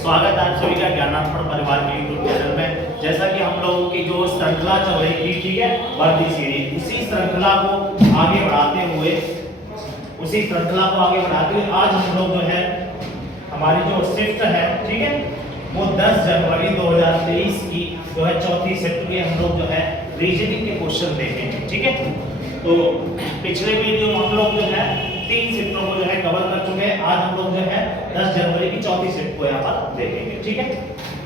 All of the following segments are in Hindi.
स्वागत है आप सभी का ज्ञानात्मक परिवार के यूट्यूब चैनल में। जैसा कि हम लोगों की जो श्रृंखला चल रही थी, ठीक है, वर्दी सीरीज, उसी श्रृंखला को आगे बढ़ाते हुए आज हम लोग जो है हमारी जो शिफ्ट है, ठीक है, वो 10 जनवरी 2023 की जो है चौथी शिफ्ट की हम लोग जो है रीजनिंग के क्वेश्चन देखेंगे, ठीक है। तो पिछले वीडियो में हम लोग जो है 3 शिफ्टों को जो है कवर कर चुके हैं। आज हम लोग जो है 10 जनवरी की चौथी शिफ्ट को यहाँ पर देखेंगे, ठीक है।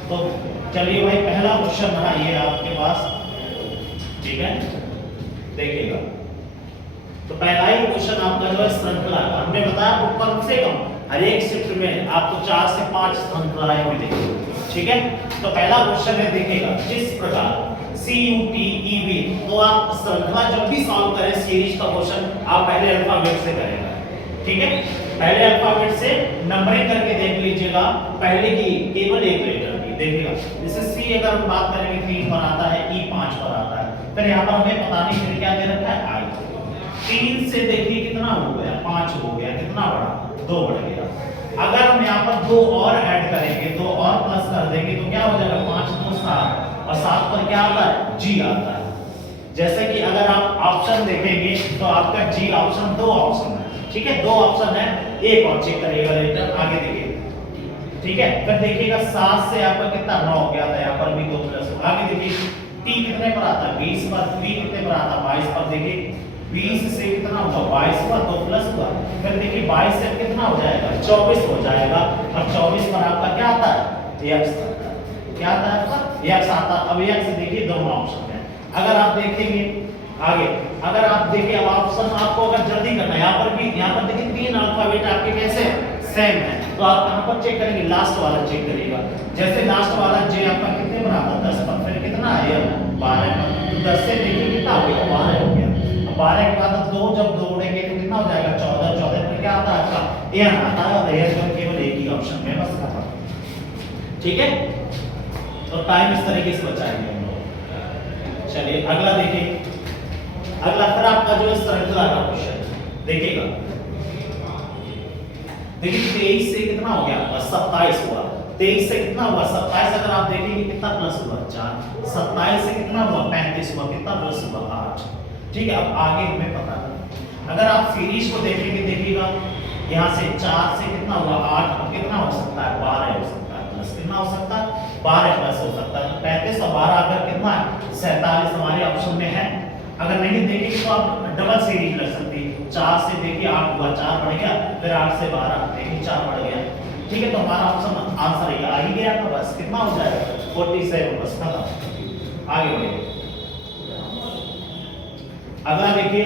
तो चलिए भाई, पहला क्वेश्चन रहा ये आपके पास, ठीक है, देखिएगा। तो पहला ही क्वेश्चन आपका जो है श्रृंखला का, हमने बताया आपको कम से कम हर एक शिफ्ट में आपको 4 से 5 श्रृंखलाएं मिलेंगी, ठीक है। तो पहला क्वेश्चन है, देखिएगा, जिस प्रकार CUTEV, तो आप श्रृंखला जब भी सॉल्व करें सीरीज का क्वेश्चन, आप पहले अल्फाबेट से करेंगे, ठीक है। पहले अल्फाबेट से नंबरिंग करके देख लीजिएगा, पहले की केवल एक लेटर की, देखिएगा। जैसे C अगर हम बात करेंगे 3 पर आता है, E 5 पर आता है, फिर यहाँ पर हमें पता नहीं फिर क्या दे रखा है, I। 3 से देखिए कितना हो गया, 5 हो गया, कितना बढ़ा, 2 बढ़ गया। अगर हम यहाँ पर 2 और ऐड करेंगे, 2 और प्लस कर देंगे तो क्या हो जाएगा, 5 2 7, और 7 पर क्या आता है, G आता है। जैसे कि अगर आप ऑप्शन देखेंगे तो आपका G ऑप्शन 2 ऑप्शन है, ठीक है, 2 ऑप्शन है, एक और चेक करिएगा लेटर, आगे देखिए, ठीक है। फिर देखिएगा 7 से आपका कितना 9 हो गया था, यहाँ पर भी 2 प्लस, आगे देखिए T कितने पर आता है, 20 पर, P कितने पर आता है, 22 पर, देखिए 20 से कितना हुआ, 22 हुआ, 2 प्लस हुआ, फिर देखिए 22 से कितना हो जाएगा, 24 हो जाएगा, और 24 पर आपका क्या आता है, x आता है, क्या आता है आपका, x आता है। अब x देखिए दोनों ऑप्शन है, अगर आप देखेंगे आगे, अगर आप देखिए अब ऑप्शन आपको अगर जल्दी करना है, यहाँ पर देखिए 3 अल्फाबेट आपके कैसे सेम है, तो आप कहां पर चेक करेंगे, लास्ट वाला चेक करिएगा। जैसे लास्ट वाला J आपका कितने पर आता है, 10 पर, फिर कितना है 12 पर, तो 10 से देखिए कितना हो गया, 12 हो गया। 12 के बाद 2 जब जोड़ेंगे तो कितना हो जाएगा, 14, 14 पर क्या आता है आपका एयर आता है, और एयर जो केवल एक ही ऑप्शन में बस खत्म, ठीक है। तो टाइम इस तरीके से बचाएंगे हम लोग। चलिए अगला देखिए, अगला फिर आपका जो है श्रृंखला का क्वेश्चन देखिएगा। देखिए 23 से कितना हो गया, 27 हुआ, 23 से कितना हुआ, 27, अगर आप देखेंगे कितना प्लस हुआ, 4, 27 से कितना हुआ, 35 हुआ, कितना प्लस हुआ, 8, ठीक है। अब आगे हमें पता है, अगर आप सीरीज को देखेंगे, देखिएगा यहाँ से 4 से कितना हुआ, 8, अब कितना हो सकता है, 12 हो सकता है, प्लस कितना हो सकता है, 12 प्लस हो सकता है, 35 और 12 अगर कितना है, 47 हमारे ऑप्शन में है। अगर नहीं देखेंगे तो आप डबल सीरीज लग सकती है, 4 से देखिए 8 हुआ, 4 बढ़ गया, फिर 8 से 12 देखिए 4 बढ़ गया, ठीक है। तो हमारा ऑप्शन आंसर आ ही गया, तो बस कितना हो जाएगा, 47, बस खत्म। आगे बढ़िए, अगला देखिए,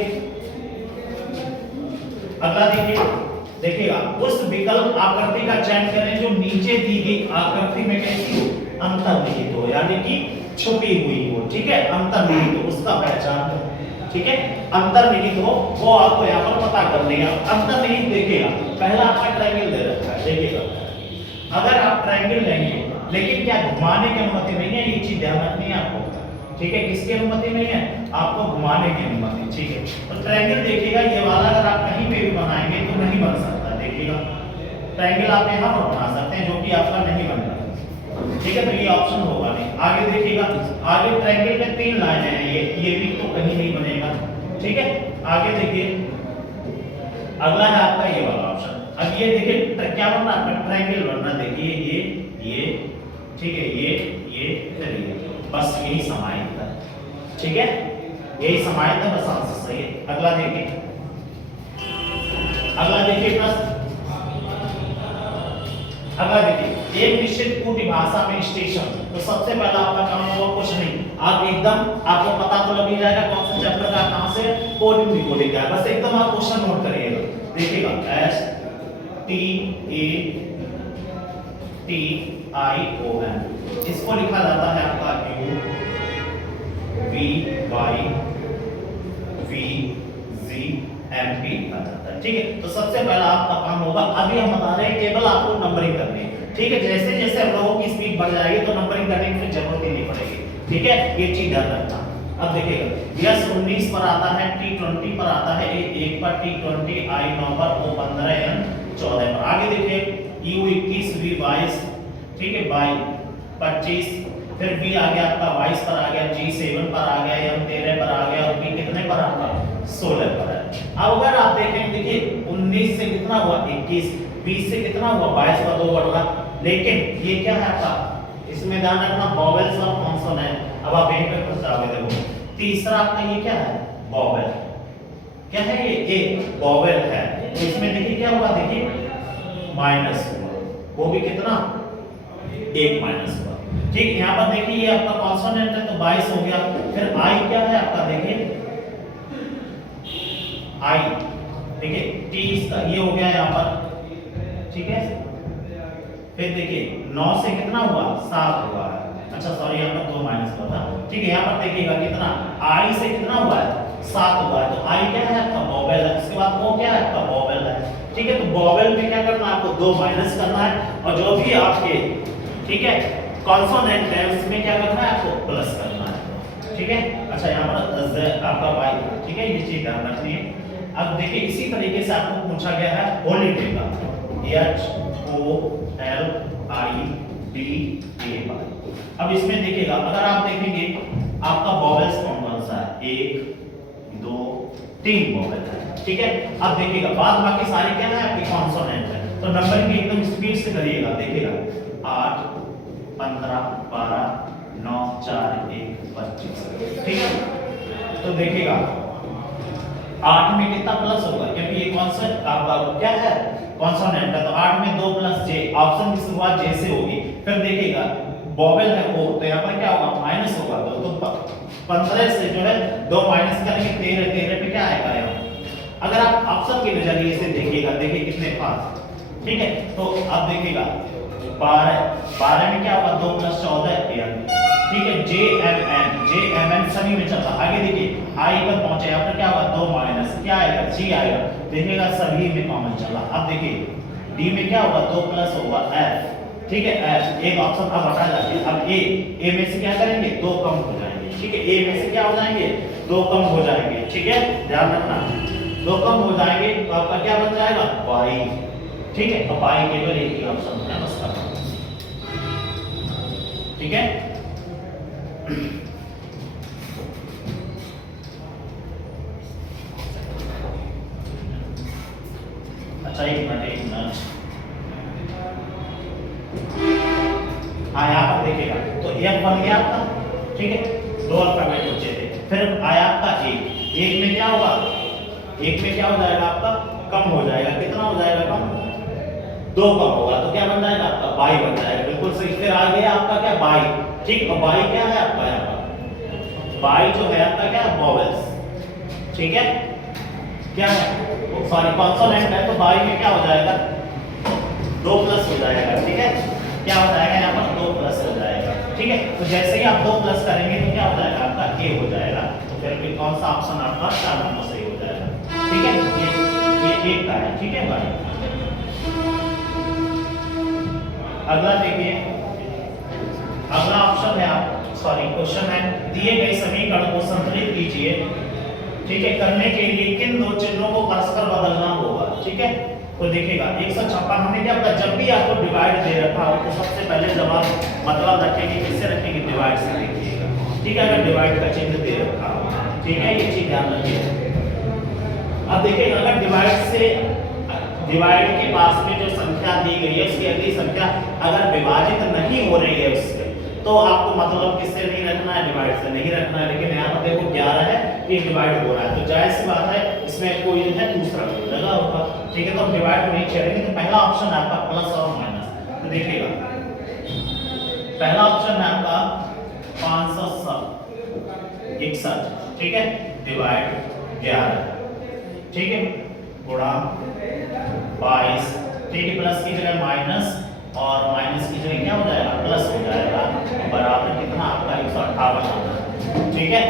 देखिएगा उस विकल्प आकृति का चयन करें जो नीचे दी गई आकृति में कैसी हो, अंतर्निहित हो, यानी कि छुपी हुई हो, ठीक है, अंतर्निहित हो, उसका पहचान करें, ठीक है, अंतर्निहित हो वो आपको यहाँ पर पता कर लेगा। अंतर्निहित देखिएगा, पहला आपका ट्रायंगल दे रखा है, देखिएगा अगर आप ट्रायंगल लेंगे, लेकिन क्या घुमाने की अनुमति नहीं है, ये चीज ध्यान रखनी है आपको, ठीक है, किसकी अनुमति नहीं है, आपको घुमाने की अनुमति, ठीक है। तो ट्रायंगल देखिएगा, ये वाला अगर आप कहीं पे भी बनाएंगे तो नहीं बन सकता, देखिएगा ट्रायंगल आप यहाँ पर बना सकते हैं, जो कि आपका नहीं बन रहा, ठीक है, तो ये ऑप्शन होगा नहीं। आगे देखिएगा, आगे ट्रायंगल में 3 लाइनें हैं, ये भी तो कहीं नहीं बनेगा, ठीक है। आगे देखिए, अगला है आपका ये वाला ऑप्शन। अब ये देखिए क्या बनना है, ट्रायंगल बनना, देखिए ये, ठीक है, ये फिर ये, बस यही समाहित है, ठीक है, यही समाहित है, बस आंसर सही है। अगला देखिए प्रश्न, अगला देखिए, एक निश्चित कूट भाषा में स्टेशन, तो सबसे पहला आपका काम होगा कुछ नहीं, आप एकदम आपको पता तो लग ही जाएगा कौन सा चैप्टर का कहां से कोडिंग डिकोडिंग का है, बस एकदम आप क्वेश्चन नोट करिएगा। देखिएगा STATION, इसको लिखा जाता है आपका UVYVZMP लिखा जाता है, ठीक है। तो सबसे पहला आपका काम होगा, अभी हम बता रहे हैं केवल आपको नंबरिंग करनी है, ठीक है। जैसे जैसे हम लोगों की स्पीड बढ़ जाएगी तो नंबरिंग करने की जरूरत ही नहीं पड़ेगी, ठीक है, ये चीज ध्यान रखना। अब देखिएगा यस 19 पर आता है, T 20 पर आता है, A1 पर, T 20, I 9 पर, O 15, N 14 पर। आगे देखिए U 21, V 22, ठीक है, y 25, फिर b आ गया आपका 22 पर आ गया, g 7 पर आ गया, m 13 पर आ गया और b कितने पर आपका 16 पर है। अब अगर आप देखें, देखिए 19 से कितना हुआ 21, 20 से कितना हुआ 22 का 2 बढ़ रहा, लेकिन ये क्या है आपका, इसमें ध्यान रखना वॉवेल्स और कॉन्सोनेंट। अब आप यहीं पे फंस जाओगे। देखो तीसरा आपका ये क्या है, वॉवेल, क्या है ये वॉवेल है। तो इसमें देखिए क्या हुआ, देखिए माइनस हुआ, वो भी कितना 1 माइनस हुआ। ठीक, यहाँ पर देखिए ये आपका कॉन्सोनेंट है तो 22 हो गया। फिर आई क्या है आपका, देखिए आई, देखिए 30 का ये हो गया यहाँ पर, ठीक है। फिर देखिए 9 से कितना हुआ 7 हुआ है, अच्छा सॉरी यहाँ पर 2 माइनस हुआ था, ठीक है। यहाँ पर देखिएगा कितना आई से कितना हुआ है 7 हुआ है, तो आई क्या है आपका वॉवेल है। उसके बाद वो क्या है आपका वॉवेल है, ठीक है। तो वॉवेल में क्या करना है आपको 2 माइनस करना है, और जो भी आपके ठीक है कॉन्सोनेंट है उसमें क्या करना है आपको प्लस करना है, ठीक है। अच्छा यहाँ पर आपका वाई, ठीक है, ये चीज ध्यान रखनी है। अब देखिए इसी तरीके से आपको पूछा गया है हॉलीडे का, HOLIDAY। अब इसमें देखिएगा अगर आप देखेंगे आपका वॉवेल्स कौन कौन सा है, 1 2 3 वॉवेल है, ठीक है। अब देखिएगा बाद बाकी सारे क्या है आपके कॉन्सोनेंट है, तो नंबरिंग एकदम स्पीड से करिएगा। देखिएगा 8 15 12 9 4 1 25, ठीक है। तो देखिएगा 8 में कितना प्लस होगा, क्योंकि ये कॉन्सोनेंट आपका क्या है कॉन्सोनेंट है, तो 8 में 2 प्लस जे, ऑप्शन की शुरुआत जे से होगी। फिर देखिएगा वॉवेल है ओ, तो यहाँ पर क्या होगा माइनस होगा, तो 15 से जो है 2 माइनस करेंगे 13, 13 पे क्या आएगा यहाँ। अगर आप ऑप्शन के नजरिए से देखिएगा, देखिए कितने पास, ठीक है। तो अब देखिएगा 12 में क्या होगा 2 प्लस 14 ठीक है। JMN सभी में चलता। आगे देखिए आई पर पहुंचे, यहाँ पर क्या होगा 2 माइनस क्या आएगा G आएगा, देखिएगा सभी में कॉमन चला। अब देखिए D में क्या होगा 2 प्लस होगा F, ठीक है। F एक ऑप्शन अब हटा जाती है। अब A में से क्या करेंगे 2 कम हो जाएंगे, ठीक है। A में से क्या हो जाएंगे 2 कम हो जाएंगे, ठीक है, ध्यान रखना 2 कम हो जाएंगे तो आपका क्या बन जाएगा Y, ठीक है। अब Y केवल एक ही ऑप्शन है बस, ठीक है। अच्छा एक मिनट, हाँ यहाँ पर देखिएगा तो F बन गया आपका, ठीक है, 2 अल्फाबेट बचे थे। फिर आया आपका एक में क्या होगा, एक में क्या हो जाएगा आपका कम हो जाएगा, कितना हो जाएगा कम 2 कम होगा, तो क्या बन जाएगा आपका बाई बन जाएगा, बिल्कुल सही। फिर आ गया आपका क्या बाई, ठीक, और बाई क्या है आपका यहाँ पर बाई जो है आपका क्या वॉवेल्स, ठीक है, क्या है सॉरी कॉन्सोनेंट है, तो बाई में क्या हो जाएगा 2 प्लस हो जाएगा, ठीक है, क्या हो जाएगा यहाँ पर 2 प्लस हो जाएगा, ठीक है। तो जैसे ही आप 2 प्लस करेंगे तो क्या हो जाएगा आपका A हो जाएगा, तो फिर कौन सा ऑप्शन आपका 4 नंबर सही हो जाएगा, ठीक है। ये एक का है, ठीक है भाई। अगला देखिए, अगला ऑप्शन है आप सॉरी क्वेश्चन है दिए गए समीकरण को संतुलित कीजिए, ठीक है। करने के लिए किन 2 चिन्हों को परस्पर बदलना होगा, ठीक है। तो देखिएगा 156 हमने क्या पता, जब भी आपको डिवाइड दे रखा हो तो सबसे पहले जवाब मतलब रखेंगे किससे रखेंगे डिवाइड से देखिएगा, ठीक है। अगर डिवाइड का चिन्ह दे रखा हो, ठीक है, ये चीज ध्यान रखिए। अब देखिएगा अगर डिवाइड से डिवाइड के पास में जो संख्या दी गई है उसकी अगली संख्या अगर विभाजित नहीं हो रही है उससे, तो आपको मतलब किससे नहीं रखना है डिवाइड से नहीं रखना है। लेकिन यहाँ पर देखो 11 है, ये डिवाइड हो रहा है, तो जायज सी बात है इसमें कोई जो है दूसरा कोई लगा होगा, ठीक है। तो हम डिवाइड नहीं करेंगे, तो पहला ऑप्शन है आपका प्लस और माइनस। तो देखिएगा पहला ऑप्शन है आपका 561, ठीक है, डिवाइड 11, ठीक है, गुणा 22, ठीक है, प्लस की जगह माइनस और माइनस की जगह क्या हो जाएगा प्लस हो जाएगा, बराबर कितना आपका 158, ठीक है।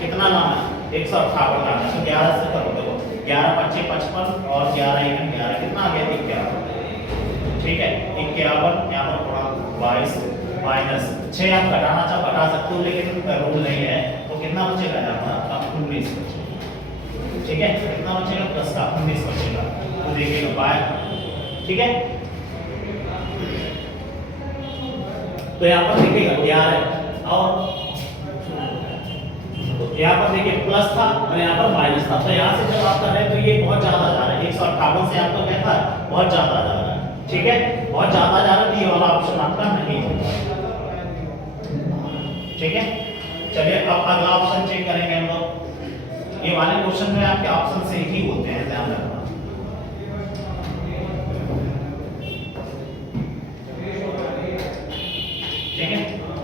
कितना लाना है 158 लाना है, तो 11 से करो, देखो 11 5 55 और 11 1 11 कितना आ गया 51, ठीक है, 51 यहाँ पर थोड़ा 22 माइनस 6 आप घटाना चाहो घटा सकते हो, लेकिन रूल नहीं है, तो कितना बचेगा यहाँ पर आपका 19 बचेगा, ठीक है, कितना बचेगा प्लस का 19 बचेगा। तो देखिएगा बाय, ठीक है। तो यहाँ पर देखिएगा 11 और तो यहाँ पर देखिए प्लस था और यहाँ पर माइनस था, तो यहाँ से जब आप कर रहे हैं तो ये बहुत ज्यादा जा रहा है, 158 से आपको क्या था, बहुत ज्यादा जा रहा है, ठीक है, बहुत ज्यादा जा रहा है, तो ये वाला ऑप्शन आपका नहीं होगा, ठीक है। चलिए अब अगला ऑप्शन चेक करेंगे हम लोग। ये वाले क्वेश्चन में आपके ऑप्शन से ही होते हैं, ध्यान रखना। ठीक है,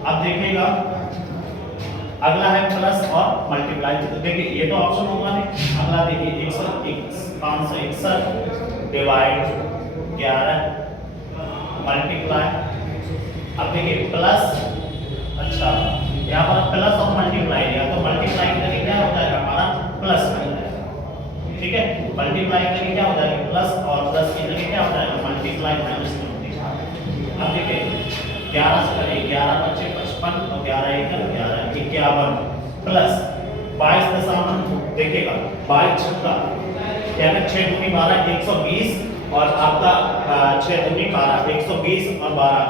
अब देखिएगा अगला है प्लस और मल्टीप्लाई, तो देखिए ये तो ऑप्शन होगा नहीं। अगला देखिए 561 डिवाइड 11 मल्टीप्लाई, अब देखिए प्लस, अच्छा यहाँ पर प्लस और मल्टीप्लाई दिया, तो मल्टीप्लाई करके क्या हो जाएगा हमारा प्लस बन जाएगा, ठीक है, मल्टीप्लाई करके क्या हो जाएगा प्लस, और प्लस की जगह क्या हो जाएगा मल्टीप्लाई माइनस। अब देखिए 11 से करें 11 बच्चे 55 और 11 1 11 51 प्लस 22 दशमलव, देखिएगा 22 छक्का क्या है 6 दूनी 12 120 और आपका 6 दूनी 12 120 और 12,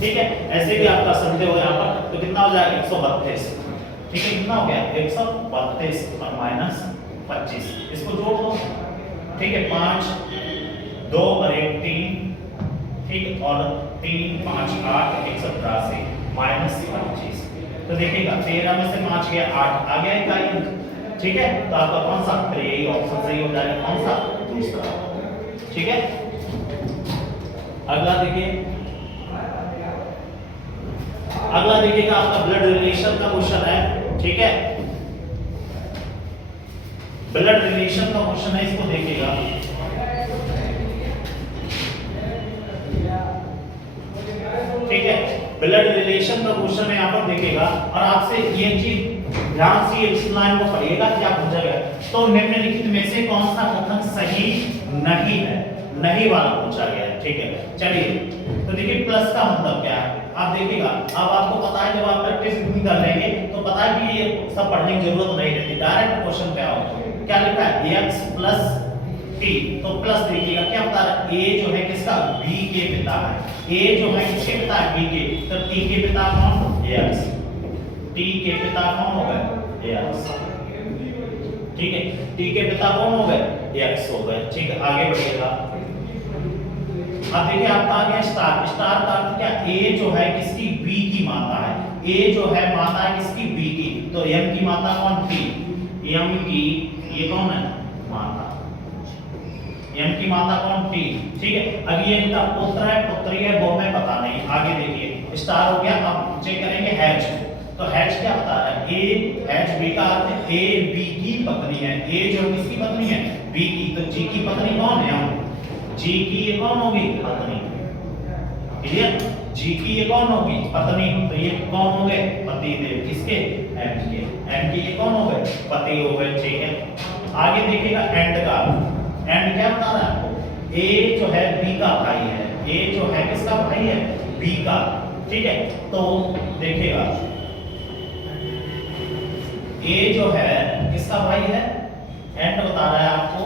ठीक है। ऐसे भी आपका समझे हो यहाँ पर, तो कितना हो जाएगा 132, ठीक है, कितना हो गया 132 और माइनस 25, इसको जोड़ दो, ठीक है, 5 2 और 1 3, ठीक, और 3 5 8 183 माइनस 25, तो देखिएगा 13 में से 5 गया 8 आ गया इकाई अंक, ठीक है, तो आपका कौन सा, तो यही ऑप्शन सही हो जाएगा, कौन सा, दूसरा, ठीक है। अगला देखिए, अगला देखिएगा आपका ब्लड रिलेशन का क्वेश्चन है, ठीक है, ब्लड रिलेशन का क्वेश्चन है, इसको देखिएगा, ठीक है, ब्लड रिलेशन का क्वेश्चन है यहाँ पर देखिएगा, और आपसे ये चीज ध्यान से इस लाइन को पढ़िएगा क्या पूछा गया, तो निम्नलिखित में से कौन सा कथन सही नहीं है, नहीं वाला पूछा गया है, ठीक है। चलिए तो देखिए प्लस का मतलब क्या है, आप देखिएगा, अब आपको पता है जब आप प्रैक्टिस नहीं कर लेंगे तो पता है कि ये सब पढ़ने की जरूरत नहीं रहती, डायरेक्ट क्वेश्चन पे आओ, क्या लिखा है x प्लस t, तो प्लस देखिएगा क्या बता रहा है, a जो है किसका, b के पिता है, a जो है किसके पिता है, b के, तो t के पिता कौन, x, t के पिता कौन हो गए, x, ठीक है, t के पिता कौन हो गए, x हो गए, ठीक है। आगे बढ़िएगा, अब देखिए आपका आ गया स्टार, स्टार का अर्थ क्या, a जो है किसकी, b की माता है, a जो है माता है किसकी, b की, तो m की माता कौन थी, m की, ये कौन है, माता, m की माता कौन थी, ठीक है। अब ये इनका पुत्र है, पुत्री है, वो में पता नहीं, आगे देखिए स्टार हो गया। अब चेक करेंगे हैच, तो हैच क्या बता रहा है, a हैच b का अर्थ है a b की पत्नी है, a जो किसकी पत्नी है, b की, तो g की पत्नी कौन है, जी की ये कौन होगी, पत्नी, क्लियर, जी की ये कौन होगी, पत्नी, तो ये कौन हो गए, पति देव, किसके, एम के, एम के ये कौन हो गए, पति हो गए, ठीक है। आगे देखिएगा एंड का, एंड क्या बता रहा है आपको, ए जो है बी का भाई है, ए जो है किसका भाई है, बी का, ठीक है। तो देखिएगा ए जो है किसका भाई है, एंड बता रहा है आपको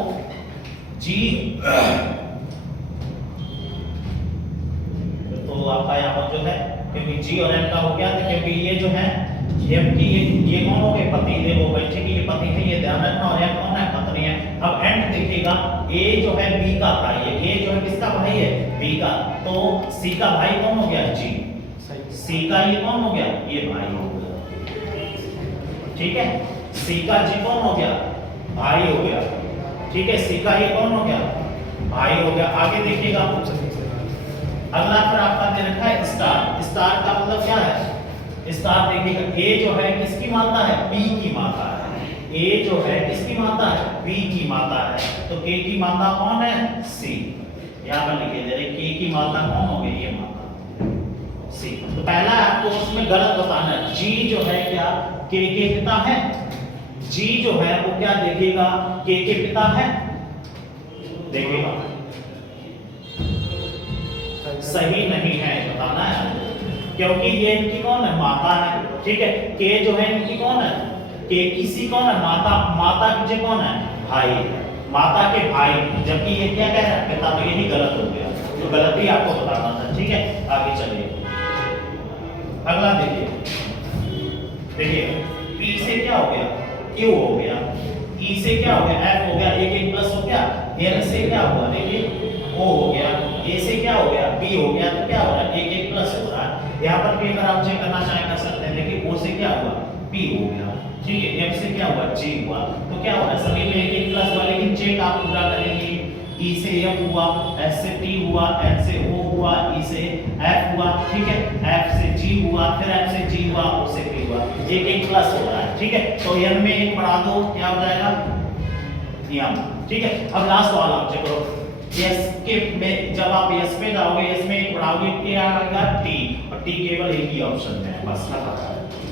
जी, तो आपका यहाँ पर जो है क्योंकि जी और एम का हो गया, तो क्योंकि ये जो है एम की ये कौन हो गए, पति देव हो गए, ठीक है, ये पति है, ये ध्यान रखना, और एम कौन है, पत्नी है। अब एंड देखिएगा, ए जो है बी का भाई है, ए जो है किसका भाई है, बी का, तो सी का भाई कौन हो गया, जी, सी का ये कौन हो गया, ये भाई हो गया, ठीक है, सी का जी कौन हो गया, भाई हो गया, ठीक है, सी का ये कौन हो गया, भाई हो गया। आगे देखिएगा अगला फिर आपका दे रखा है स्टार, स्टार का मतलब क्या है, स्टार देखिएगा, ए जो है किसकी माता है, पी की माता है, ए जो है किसकी माता है, पी की माता है, तो के की माता कौन है, सी, यहाँ पर लिखे दे रहे के की माता कौन हो गई, ये माता सी। तो पहला आपको उसमें गलत बताना है, जी जो है क्या के पिता है, जी जो है वो क्या देखिएगा, के पिता है, देखिएगा सही नहीं है, बताना है, क्योंकि ये इनकी कौन है, माता है, ठीक है, के जो है इनकी कौन है, के किसी कौन है, माता, माता की कौन है, भाई है, माता के भाई, जबकि ये क्या कह रहा है, पिता, तो यही गलत हो गया, तो गलती आपको बताना था, ठीक है। आगे चलिए अगला देखिए, देखिए P से क्या हो गया, Q हो गया, E से क्या हो गया, F हो गया, एक एक प्लस हो गया, N से क्या हुआ, देखिए O हो गया, A से क्या हो गया, B हो गया, तो क्या हो रहा है, एक एक प्लस हो रहा है। यहाँ पर भी अगर आप चेक करना चाहें कर सकते हैं। देखिए O से क्या हुआ, P हो गया, ठीक है, F से क्या हुआ, G हुआ, तो क्या हो रहा है, सभी में एक एक प्लस हुआ, लेकिन चेक आप पूरा करेंगे। E से F हुआ, S से T हुआ, N से O हुआ, E से F हुआ, ठीक है, F से G हुआ, फिर F से G हुआ, O से P हुआ, एक एक प्लस हो रहा है, ठीक है। तो N में एक बढ़ा दो, क्या हो जाएगा, M, ठीक है। अब लास्ट वाला आप चेक करो, S के में जब आप S पे जाओगे, S में एक बढ़ाओगे, क्या आएगा, T, और T केवल एक ही ऑप्शन में है, बस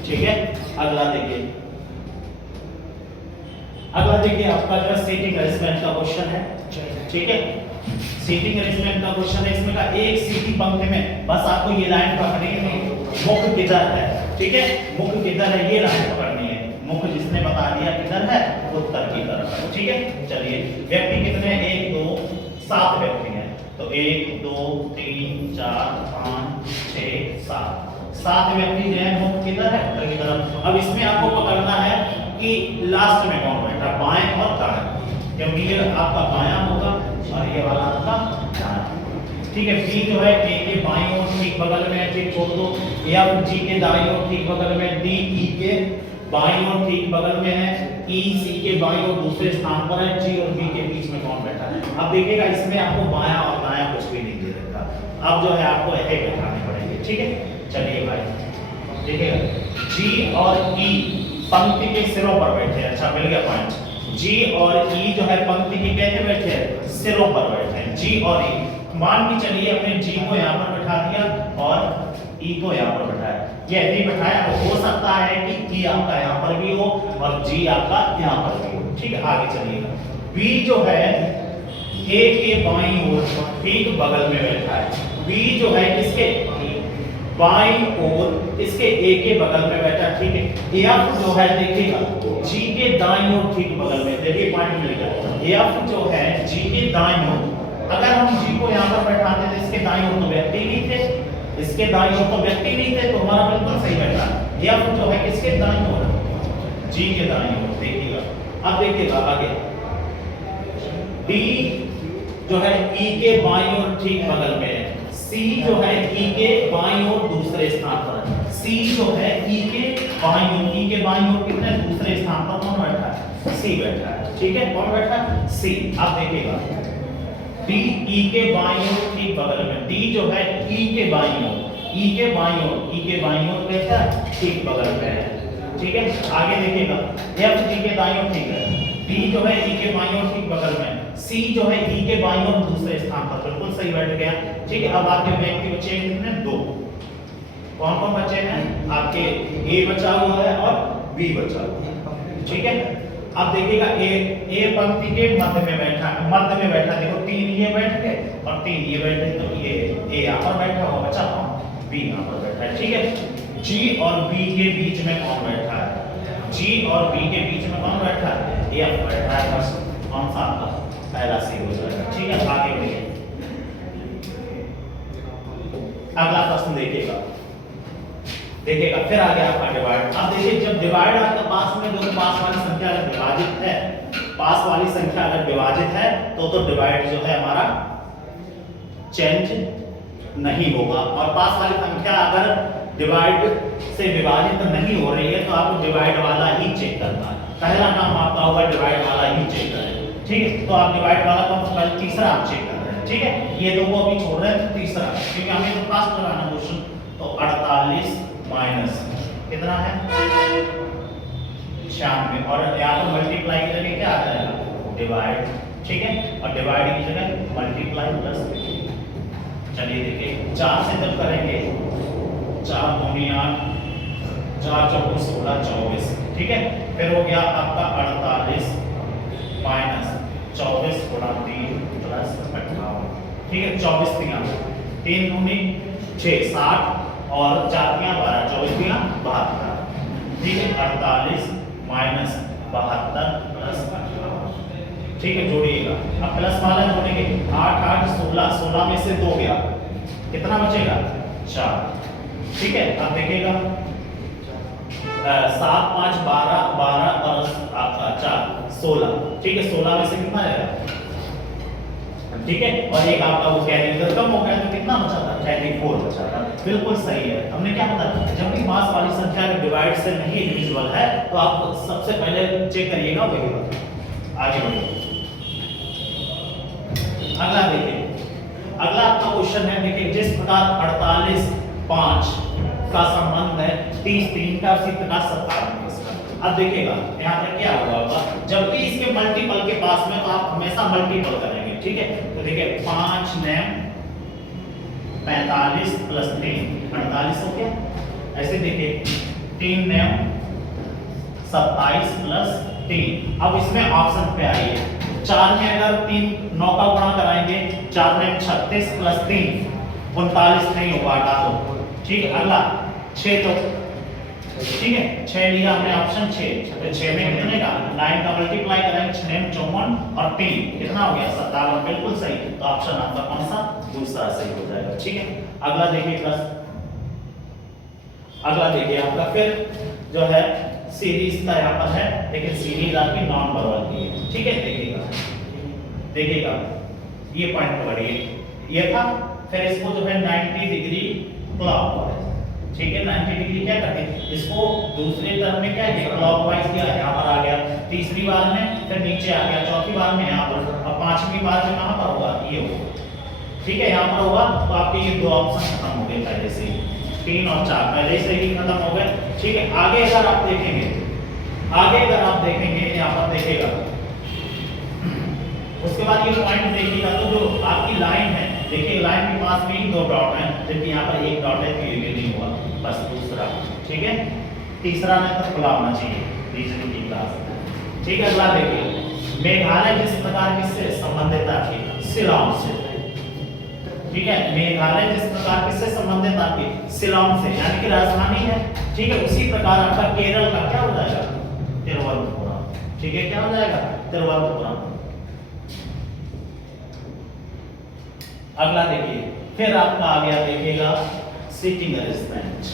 ठीक है। अगला देखिए, अगला देखिए आपका जो सीटिंग अरेंजमेंट का क्वेश्चन है, ठीक है। सीटिंग अरेंजमेंट का क्वेश्चन है, इसमें का एक सीटी पंक्ति में बस आपको ये लाइन पकड़नी है, मुख किधर है, ठीक है, मुख किधर है, ये लाइन पकड़नी है। मुख जिसने बता दिया किधर है, उत्तर की तरफ है, ठीक है। चलिए, व्यक्ति कितने हैं, 1 2 7 व्यक्ति हैं, तो 1 2 3 4 5 6 7 व्यक्ति जो है मुख किधर है, उत्तर की तरफ। अब इसमें आपको पकड़ना है कि लास्ट में कौन बैठा, बाएं और दाएं, क्योंकि ये आपका बायां होगा और ये वाला आपका दायां, ठीक है। B जो है A के बाईं ओर ठीक बगल में है, ठीक छोड़ दो। F G के दाईं ओर ठीक बगल में, D E के बाईं ओर ठीक बगल में है, E C के बाईं ओर दूसरे स्थान पर है, G और B के बीच में कौन बैठा है। अब देखिएगा इसमें आपको बायां और दायां कुछ भी नहीं दे रखा, अब जो है आपको एक बैठाने पड़ेंगे, ठीक है। चलिए भाई देखिएगा, G और E पंक्ति के सिरों पर बैठे हैं, अच्छा मिल गया पॉइंट। G और E जो है पंक्ति के कैसे बैठे हैं, सिरों पर बैठे हैं, G और E। मान के चलिए अपने G को यहाँ पर बैठा दिया और E को यहाँ पर बैठाया, ये नहीं बैठाया तो हो सकता है कि E आपका यहाँ पर भी हो और G आपका यहाँ पर भी हो, ठीक है। आगे चलिएगा, B जो है A के बाईं ओर ठीक बगल में बैठा है, B जो है किसके बाईं ओर इसके A के बगल में बैठा, ठीक है। F जो है देखिएगा G के दाईं ओर ठीक बगल में, देखिए पॉइंट मिल गया। F जो है G के दाईं ओर, अगर हम G को यहाँ पर बैठाते तो इसके दाईं ओर तो व्यक्ति नहीं थे, इसके दाईं ओर तो व्यक्ति नहीं थे, तो हमारा बिल्कुल सही बैठा। F जो है किसके दाईं ओर, G के दाईं ओर, देखिएगा। अब देखिएगा आगे, D जो है E के बाईं ओर ठीक बगल में है, C जो है E के बाईं ओर दूसरे स्थान पर है, C जो है E के बाईं ओर, E के बाईं ओर कितने दूसरे स्थान पर कौन बैठा है, C बैठा है, ठीक है। कौन बैठा है, C। अब देखिएगा, D E के बाईं ओर ठीक बगल में, D जो है E के बाईं ओर, E के बाईं ओर, E के बाईं ओर बैठा ठीक बगल में है, ठीक है। आगे देखिएगा, F G के दाईं ओर ठीक है, D जो है E के बाईं ओर ठीक बगल में, C जो है E के बाईं ओर दूसरे स्थान पर, बिल्कुल सही बैठ गया, ठीक है। अब आपके व्यक्ति बचे हैं कितने, 2। कौन कौन बचे हैं, आपके A बचा हुआ है और B बचा हुआ है, ठीक है। अब देखिएगा A पंक्ति के मध्य में बैठा, देखो 3 ये बैठ गए और 3 ये बैठे, तो ये A यहाँ पर बैठा हुआ, बचा B यहाँ पर बैठा है, ठीक है। G और B के बीच में कौन बैठा है, G और B के बीच में कौन बैठा है, F बैठा है, बस कौन सा आपका पहला सी हो जाएगा, ठीक है। आगे बढ़िए, अगला प्रश्न देखिएगा, फिर आ गया आपका डिवाइड। अब देखिए, जब डिवाइड आपका पास में जो पास वाली संख्या अगर विभाजित है, पास वाली संख्या अगर विभाजित है तो डिवाइड जो है हमारा चेंज नहीं होगा, और पास वाली संख्या अगर डिवाइड से विभाजित नहीं हो रही है तो आपको डिवाइड वाला ही चेक करना है। पहला काम आपका होगा डिवाइड वाला ही चेक करें, ठीक है। तो आप डिवाइड वाला कौन सा, तीसरा आप चेक कर रहे हैं, ठीक है। ये दो को अभी छोड़ रहे हैं, तीसरा, क्योंकि हमें तो पास कराना क्वेश्चन। तो 48 माइनस कितना है, 96, और यहाँ पर मल्टीप्लाई की जगह क्या आ जाएगा, डिवाइड, ठीक है। और डिवाइड की जगह मल्टीप्लाई प्लस। चलिए देखिए, 4 से जब करेंगे, 4 दूनी 8, 4 चौको 16, 24, ठीक है। फिर हो गया आपका 48 माइनस 24 गुणा 3 प्लस 58, ठीक है। 24 3 दूनी 6, 60 और 4 12, 24 72, ठीक है। 48 माइनस 72 प्लस 58, ठीक है। जोड़िएगा, अब प्लस वाला जोड़ेंगे, 8 8 16, 16 में से 2 गया, कितना बचेगा, 4, ठीक है, अब देखिएगा 7 5 12 12 और आपका 4 16, ठीक है, 16 में से कितना आएगा, ठीक है, और एक आपका वो कैरी इधर कम हो गया तो कितना बचा था, कैरी 4 बचा था। बिल्कुल सही है। हमने क्या बताया, जब भी मास वाली संख्या के डिवाइड से नहीं डिविजिबल है तो आप सबसे पहले चेक करिएगा वही बात। आगे बढ़िए, अगला देखिए, अगला आपका क्वेश्चन है, देखिए जिस प्रकार 48 5 का संबंध है 30 3 का, उसी प्रकार 57 का इसका। अब देखिएगा यहाँ पर क्या होगा, जब भी इसके मल्टीपल के पास में तो आप हमेशा मल्टीपल करेंगे, ठीक है। तो देखिए 5 9 45 प्लस 3 48 हो गया। ऐसे देखिए 3 9 27 प्लस 3। अब इसमें ऑप्शन पे आइए, 4 में अगर 3 9 का गुणा कराएंगे, 4 में 36 प्लस 3 39 नहीं होगा, हटा दो, ठीक है। अगला 6, तो ठीक है 6 लिया हमने ऑप्शन 6, तो 6 में कितने का 9 का मल्टीप्लाई कराएंगे, 6 में 54 और 3 कितना हो गया 57, बिल्कुल सही। तो ऑप्शन आपका कौन सा, दूसरा सही हो जाएगा, ठीक है। अगला देखिए प्लस, अगला देखिए आपका फिर जो है सीरीज का यहाँ पर है, लेकिन सीरीज आपकी नॉन बराबर की है, ठीक है। देखिएगा ये पॉइंट पकड़िए, ये था, फिर इसको जो है 90 डिग्री क्लॉकवाइज, ठीक है, 90 डिग्री क्या करते हैं, इसको दूसरे टर्म में क्या है क्लॉकवाइज किया, यहाँ पर आ गया, तीसरी बार में फिर नीचे आ गया, चौथी बार में यहाँ पर, और पांचवी बार में कहाँ पर होगा, ये होगा, ठीक है, यहाँ पर होगा। तो आपके ये दो ऑप्शन खत्म हो गए पहले से ही, 3 और 4 पहले से ही खत्म हो गए, ठीक है। आगे अगर आप देखेंगे, यहाँ पर देखिएगा, उसके बाद ये पॉइंट देखिएगा, तो जो आपकी लाइन है, देखिए लाइन के पास में ही 2 डॉट हैं, जबकि यहाँ पर 1 डॉट है, तो ये नहीं हुआ, बस दूसरा, ठीक है। तीसरा में तो खुला होना चाहिए रीजनिंग की क्लास, ठीक है। अगला देखिए, मेघालय जिस प्रकार किससे संबंधित थी, शिलांग से, ठीक है। मेघालय जिस प्रकार किससे संबंधित आपकी, शिलांग से, यानी कि राजधानी है, ठीक है। उसी प्रकार आपका केरल का क्या हो जाएगा, तिरुवनंतपुरम, ठीक है, क्या हो जाएगा, तिरुवनंतपुरम। अगला देखिए, फिर आपका आ गया, देखिएगा सीटिंग अरेंजमेंट,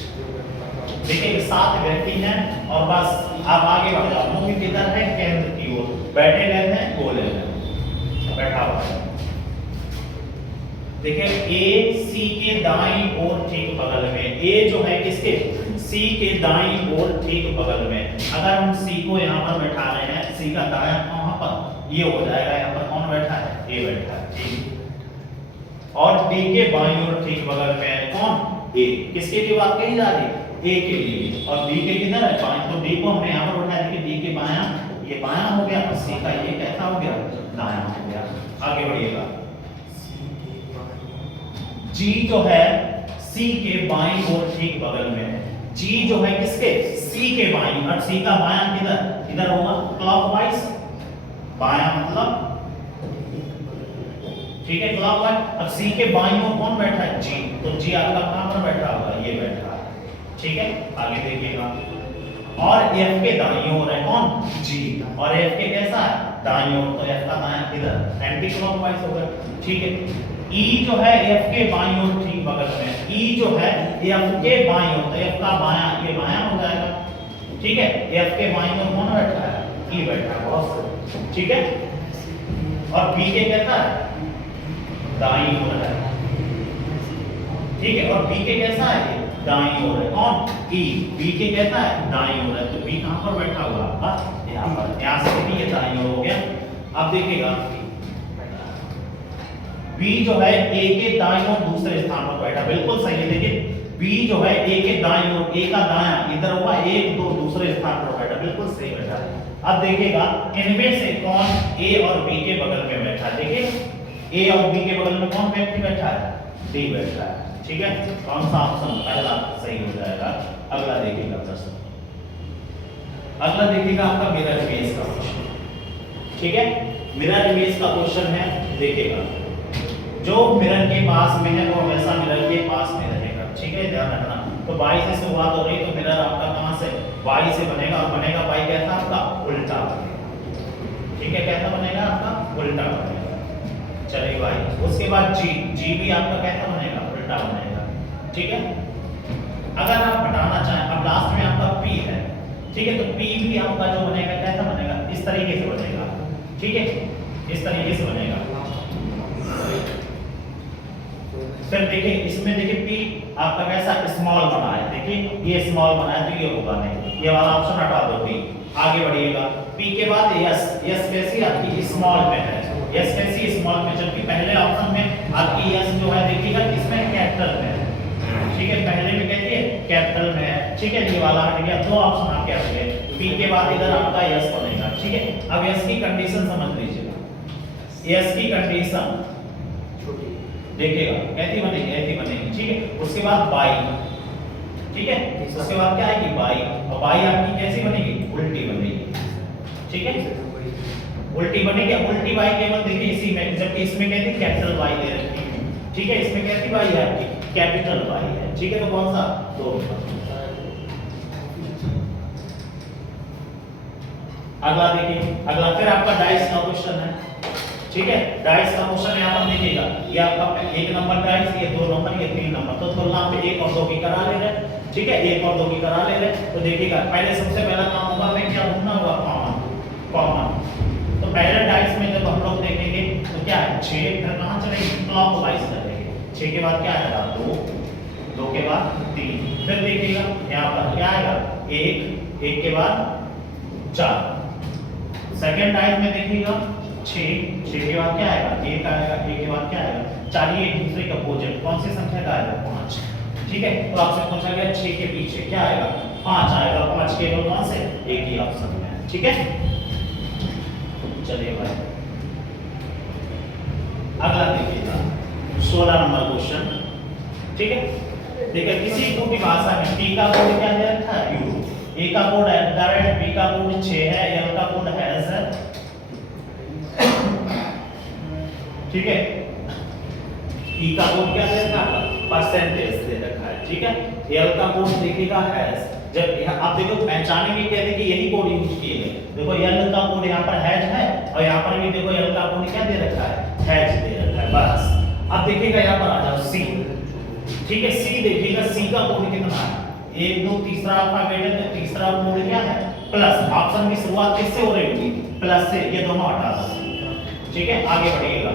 देखिए 7 व्यक्ति हैं और बस आप आगे बढ़ जाओ, मुख्य किधर है, केंद्र की ओर, बैठे गए हैं, गोले हैं, बैठा हुआ है। देखिए ए सी के दाईं ओर ठीक बगल में, ए जो है किसके, सी के दाईं ओर ठीक बगल में। अगर हम सी को यहाँ पर बैठा रहे हैं, सी का दायां कहाँ पर, ये हो जाएगा, यहाँ पर कौन बैठा है, ए बैठा है, ठीक। और डी के बाईं ओर ठीक बगल में है कौन, ए, किसके लिए बात कही जा रही है, ए के लिए, और बी के किधर है, बाएं, तो डी को हमने यहाँ पर बैठाया, देखिए डी के बायां, ये बायां हो गया, और सी का ये कैसा हो गया, दायां हो गया। आगे बढ़िएगा, जी जो है सी के बाईं ओर ठीक बगल में है, जी जो है किसके, सी के बाईं, और सी का बायां किधर, इधर होगा, क्लॉकवाइज, बायां मतलब, ठीक है, क्लॉकवाइज। अब सी के बाईं ओर कौन बैठा है, जी, तो जी आपका कहां पर बैठा होगा, ये बैठा है, ठीक है। आगे देखिएगा, और एफ के दाईं ओर है कौन, जी, और एफ के कैसा है, दाईं ओर, तो एफ का दायां किधर, एंटी क्लॉकवाइज होगा, ठीक है। ई जो है एफ के बाईं ओर ठीक बगल में, ई जो है एफ के बाईं ओर, तो एफ का बायां, ये बायां हो जाएगा, ठीक है। एफ के बाईं ओर कौन बैठा है, ई बैठा है, बहुत, ठीक है। और बी के कैसा है, दाईं ओर है, ठीक है। और बी के कैसा है, दाईं ओर है कौन, ई, बी के कैसा है, दाईं ओर है, तो बी कहां पर बैठा हुआ आपका, यहां पर, यहां से भी ये दाईं ओर हो गया। अब देखिएगा बी जो है ए के दाईं ओर दूसरे स्थान पर बैठा, बिल्कुल सही है। देखिए बी जो है ए के दाईं ओर, ए का दायां इधर होगा, 1 2 दूसरे स्थान पर बैठा, बिल्कुल सही बैठा। अब देखिएगा इनमें से कौन ए और बी के बगल में बैठा, देखिए ए और बी के बगल में कौन व्यक्ति बैठा है, डी बैठा है, ठीक है। कौन सा ऑप्शन पहला सही हो जाएगा। अगला देखिएगा प्रश्न, अगला देखिएगा आपका मिरर इमेज का क्वेश्चन, ठीक है। मिरर इमेज का क्वेश्चन है, देखिएगा जो मिरर के पास में है वो हमेशा मिरर के पास में रहेगा, ठीक है, ध्यान रखना। तो y से शुरुआत हो रही, तो मिरर आपका कहां से, y से बनेगा, और बनेगा y कैसा आपका, उल्टा बनेगा, ठीक है, कैसा बनेगा आपका, उल्टा बनेगा, चलिए y। उसके बाद g, g भी आपका कैसा बनेगा, उल्टा बनेगा, ठीक है। अगर आप हटाना चाहें, अब लास्ट में आपका P है, ठीक है, तो P भी आपका जो बनेगा कैसा बनेगा, इस तरीके से बनेगा, ठीक है, इस तरीके से बनेगा। फिर देखिए इसमें देखिए P आपका कैसा स्मॉल बना है, देखिए ये स्मॉल बना है तो ये होगा नहीं, ये वाला ऑप्शन हटा दो P। आगे बढ़िएगा, P के बाद S, S कैसी आपकी स्मॉल में है, S कैसी स्मॉल में, जबकि पहले ऑप्शन में आपकी S जो है देखिएगा इसमें कैपिटल में है, ठीक है, पहले में कहती है कैपिटल में है, ठीक है, ये वाला हट गया, दो ऑप्शन आपके हट गए, P के बाद इधर आपका S बनेगा, ठीक है। अब S की कंडीशन समझ लीजिएगा, S की कंडीशन देखिएगा कैसी बनेगी, ऐसी बनेगी, ठीक है। उसके बाद बाई, ठीक है, उसके बाद क्या आएगी बाई, और बाई आपकी कैसी बनेगी, उल्टी बनेगी, ठीक है, उल्टी बनेगी। उल्टी बाई केवल देखिए इसी में, जबकि इसमें कहती कैपिटल बाई दे रखी है, ठीक है, इसमें कैसी बाई है आपकी कैपिटल बाई है, ठीक है, तो कौन सा दो। अगला देखिए, अगला फिर आपका डाइस का क्वेश्चन है, ठीक है, डाइस का क्वेश्चन यहाँ पर देखिएगा, ये आपका 1 नंबर डाइस, ये 2 नंबर, ये 3 नंबर, तो तुलना पे 1 और 2 की करा ले रहे, ठीक है, 1 और 2 की करा ले रहे, तो देखिएगा पहले सबसे पहला काम होगा हमें क्या ढूंढना होगा, कॉमन, कॉमन। तो पहले डाइस में जब हम लोग देखेंगे तो क्या है 6, फिर कहां चलेंगे, क्लॉकवाइज चलेंगे, 6 के बाद क्या आएगा 2, 2 के बाद 3, फिर देखिएगा यहाँ पर क्या आएगा 1, 1 के बाद 4। सेकंड डाइस में देखिएगा 6, 6 के बाद क्या आएगा 1 आएगा, 1 के बाद क्या आएगा 4, ये एक दूसरे का अपोजिट कौन सी संख्या का आएगा 5, ठीक है। तो आपसे पूछा गया 6 के पीछे क्या आएगा 5 आएगा, 5 केवल कौन से एक ही ऑप्शन में है, ठीक है। चलिए भाई अगला देखिएगा 16 नंबर क्वेश्चन, ठीक है। देखिए किसी को भी भाषा में T का कोड क्या दे रखा है यूरो, A का कोड है, B का कोड 6 है, L का कोड है, ठीक है, E का कोड क्या दे रखा है परसेंटेज दे रखा है, ठीक है। L का कोड देखिएगा हैश, जब आप देखो पहचाने के कहते हैं कि यही कोड यूज किए गए, देखो L का कोड यहाँ पर हैश है और यहाँ पर भी देखो L का कोड क्या दे रखा है हैश दे रखा है, बस। अब देखिएगा यहाँ पर आ जाओ C, ठीक है, C देखिएगा C का कोड कितना है 1 2, तीसरा अल्फाबेट है तो तीसरा कोड क्या है प्लस, ऑप्शन की शुरुआत किससे हो रही होगी प्लस से, ये दोनों हटा दो, ठीक है। आगे बढ़िएगा,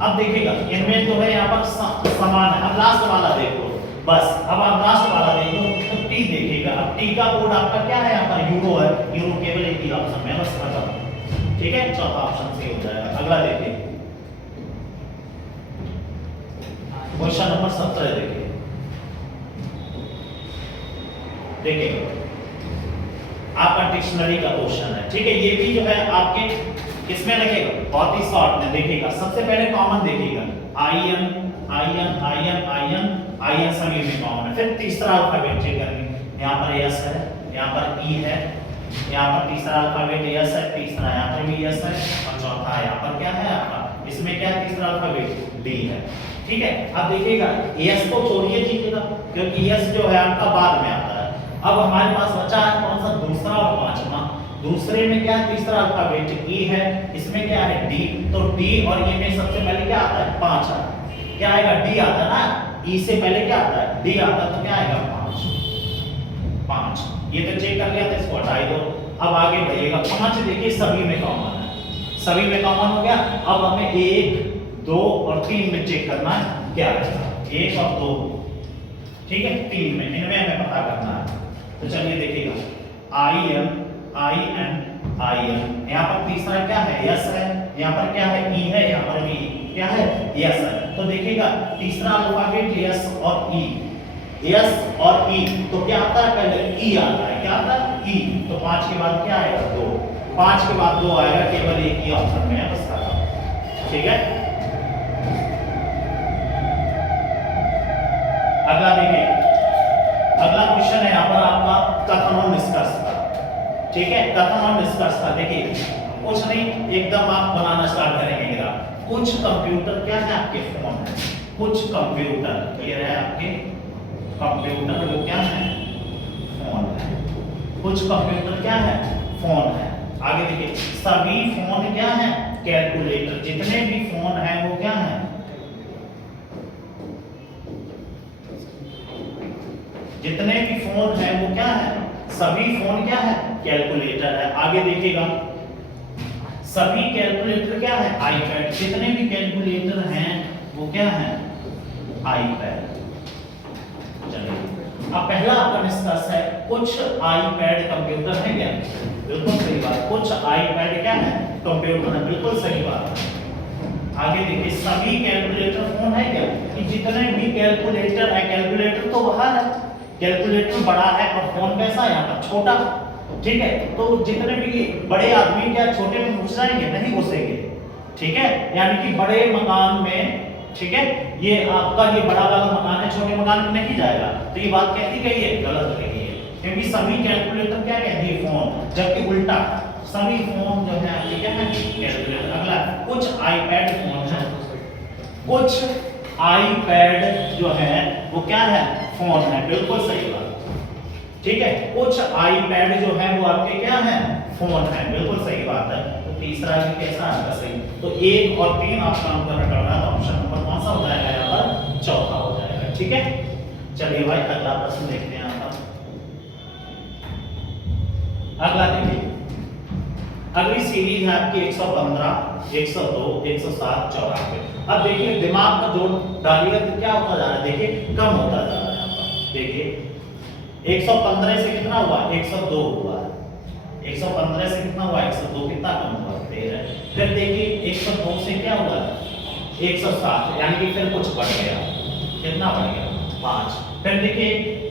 अब देखिएगा इनमें जो है यहाँ पर समान है। अब लास्ट वाला देखो, बस अब आप लास्ट वाला देखो तो T देखिएगा, अब T का कोड आपका क्या है यहाँ पर यूरो है, यूरो केवल एक ही ऑप्शन में, बस खत्म, ठीक है, चौथा ऑप्शन से हो जाएगा। अगला देखिए क्वेश्चन नंबर 17 देखिए, देखिए आपका डिक्शनरी का क्वेश्चन है, ठीक है, ये भी जो है आपके किसमें लगेगा बहुत ही शॉर्ट में, देखिएगा सबसे पहले कॉमन देखिएगा I N I N I N I N I N सभी में कॉमन है। फिर तीसरा अल्फाबेट चेक करेंगे, यहाँ पर एस है, यहाँ पर ई है, यहाँ पर तीसरा अल्फाबेट एस है, तीसरा यहाँ पर भी एस है और चौथा यहाँ पर क्या है आपका, इसमें क्या है तीसरा अल्फाबेट डी है, ठीक है। अब देखिएगा एस को छोड़िए दीजिएगा क्योंकि एस जो है आपका बाद में आता है। अब हमारे पास बचा है कौन सा दूसरा और पांचवा, दूसरे में क्या है तीसरा अल्फाबेट ई है, इसमें क्या है डी, तो डी और ये में सबसे पहले क्या आता है 5 आता है, क्या आएगा डी आता है ना, ई से पहले क्या आता है डी आता है, तो क्या आएगा 5, ये तो चेक कर लिया था, इसको हटा दो। अब आगे बढ़िएगा 5 देखिए सभी में कॉमन है, सभी में कॉमन हो गया। अब हमें 1 2 और 3 में चेक करना है क्या आएगा, 1 और 2, ठीक है, 3 में, इनमें हमें पता करना है। तो चलिए देखिएगा I N I N I N, यहाँ पर तीसरा क्या है यस है, यहाँ पर क्या है ई है, यहाँ पर भी क्या है यस है। तो देखिएगा तीसरा अल्फाबेट यस और ई, यस और ई, तो क्या आता है पहले ई आता है, क्या आता है ई, तो 5 के बाद क्या आएगा 2, 5 के बाद 2 आएगा, केवल एक ही ऑप्शन में है बस खत्म, ठीक है। अगला देखिए, अगला क्वेश्चन है यहाँ पर आपका कथन और निष्कर्ष का, ठीक है, कथन और निष्कर्ष का। देखिए कुछ नहीं, एकदम आप बनाना स्टार्ट करेंगे ग्राफ। कुछ कंप्यूटर क्या है आपके फोन है, कुछ कंप्यूटर ये रहे आपके कंप्यूटर, वो क्या है फोन है, कुछ कंप्यूटर क्या है फोन है। आगे देखिए सभी फोन क्या है कैलकुलेटर, जितने भी फोन है वो क्या है जितने भी फोन है वो क्या है, सभी फोन क्या है, कैलकुलेटर है। आगे देखिएगा, सभी कैलकुलेटर क्या है, आईपैड। जितने भी कैलकुलेटर हैं वो क्या है, आईपैड। चलिए अब पहला आपका निष्कर्ष है, कुछ आईपैड कंप्यूटर है क्या, बिल्कुल सही बात। कुछ आईपैड क्या है, कंप्यूटर है, बिल्कुल सही बात है। आगे देखिए, सभी कैलकुलेटर फोन है क्या, कि जितने भी कैलकुलेटर है, कैलकुलेटर तो बाहर है, कैलकुलेटर बड़ा है और फोन कैसा है यहाँ पर, छोटा। ठीक है, तो जितने भी बड़े आदमी क्या छोटे में घुस जाएंगे, नहीं घुसेंगे। ठीक है, यानी कि बड़े मकान में, ठीक है, ये आपका ये बड़ा वाला मकान है, छोटे मकान में नहीं जाएगा। तो ये बात कहती गई है, गलत लगी है, क्योंकि सभी कैलकुलेटर क्या कहती है, फोन, जबकि उल्टा सभी फोन जो है आपके क्या है, कैलकुलेटर। अगला, कुछ आईपैड फोन है, कुछ आईपैड जो है वो क्या है, फोन है, बिल्कुल सही बात। ठीक है, कुछ आईपैड जो है वो आपके क्या है, फोन है, बिल्कुल सही बात है। तो तीसरा भी कैसा आपका सही, तो 1 और 3 आपका अंतर हटाना है, तो ऑप्शन नंबर कौन सा हो जाएगा यहाँ पर, चौथा हो जाएगा। ठीक है, चलिए भाई अगला प्रश्न देखते हैं यहाँ पर। अगला देखिए, अगली सीरीज है आपकी 115, 102, 107, 94। अब देखिए दिमाग का जोड़ डालिएगा तो क्या होता जा रहा है, देखिए कम होता जा रहा है यहाँ पर। देखिए 115 से कितना हुआ, 102 हुआ। 115 से कितना हुआ, 102, कितना कम हुआ, 13। फिर देखिए 102 से क्या हुआ, 107, यानी कि फिर कुछ बढ़ गया, कितना बढ़ गया, 5। फिर देखिए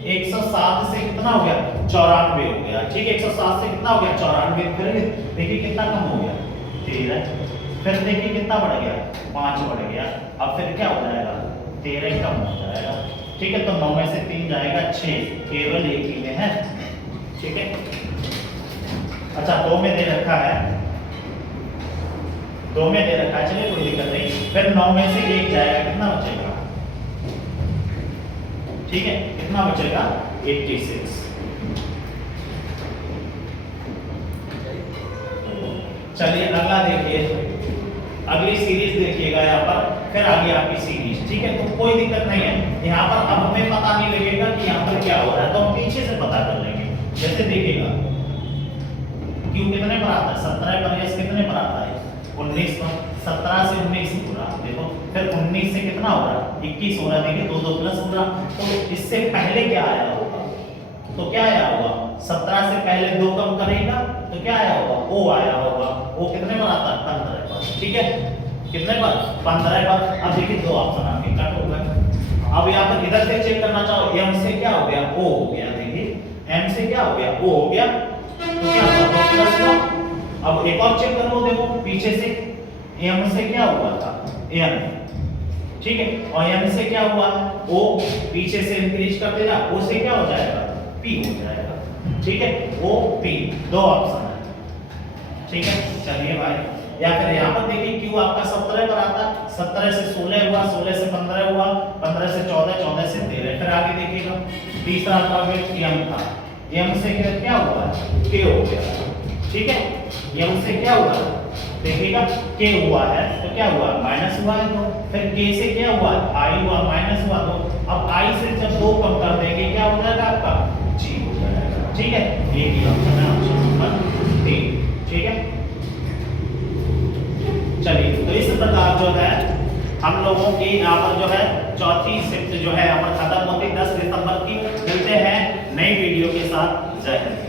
107 से कितना हो गया, 94 हो गया। ठीक है, 107 से कितना हो गया, 94। फिर देखिए कितना कम हो गया, 13। फिर देखिए कितना बढ़ गया, 5 बढ़ गया। अब फिर क्या हो जाएगा, 13 कम हो जाएगा। ठीक है, तो 9 में से 3 जाएगा 6, केवल एक ही में है। ठीक है, अच्छा 2 में दे रखा है, 2 में दे रखा है, चलिए कोई दिक्कत नहीं। फिर 9 में से 1 जाएगा, कितना बचेगा, ठीक है, कितना बचेगा, 86। चलिए अगला देखिए, अगली सीरीज देखिएगा यहाँ पर, फिर आगे आपकी सीरीज। ठीक है, तो कोई दिक्कत नहीं है यहाँ पर। अब हमें पता नहीं लगेगा कि यहाँ पर क्या हो रहा है, तो हम पीछे से पता कर लेंगे। जैसे देखिएगा क्यू कितने पर आता है, 17 पर, एस कितने पर आता है, 19 पर। 17 से 19 हो रहा, देखो। फिर 19 से कितना हो रहा, 21 हो रहा, देखिए 2 2 प्लस हो रहा। तो इससे पहले क्या आया होगा, तो क्या आया होगा, 17 से पहले 2 कम करेगा तो क्या आया होगा, ओ आया होगा। ओ कितने पर आता है, 15 पर। ठीक है, कितने पर, 15 पर। अब देखिए 2 ऑप्शन आपके कट हो गए। अब यहाँ पर इधर से चेक करना चाहो, एम से क्या हो गया, ओ हो गया। देखिए एम से क्या हो गया, ओ हो गया, तो क्या हुआ, 2 प्लस हुआ। अब एक और चेक कर लो, देखो पीछे से एम से क्या हुआ था, एम। ठीक है, और एम से क्या हुआ, ओ, पीछे से इंक्रीज कर देगा, ओ से क्या हो जाएगा, पी हो जाएगा। ठीक है, ओ पी, 2 ऑप्शन है। ठीक है, चलिए भाई, या फिर यहाँ पर देखिए क्यू आपका 17 पर आता, 17 से 16 हुआ, 16 से 15 हुआ, 15 से 14, 14 से 13। फिर आगे देखिएगा, तीसरा अल्फाबेट एम था, एम से क्या हुआ, के हो गया। ठीक है, एम से क्या हुआ, देखिएगा के हुआ है तो क्या हुआ, माइनस हुआ है। तो फिर के से क्या हुआ, आई हुआ, माइनस हुआ। तो अब आई से जब 2 कम कर देंगे क्या हो जाएगा आपका, जी हो जाएगा। ठीक है, एक ही ऑप्शन है, ऑप्शन नंबर 3। ठीक है, चलिए तो इस प्रकार जो है हम लोगों की यहाँ पर जो है चौथी शिफ्ट जो है यहाँ पर खत्म होती 10 दिसंबर की। मिलते हैं नई वीडियो के साथ। जय हिंद।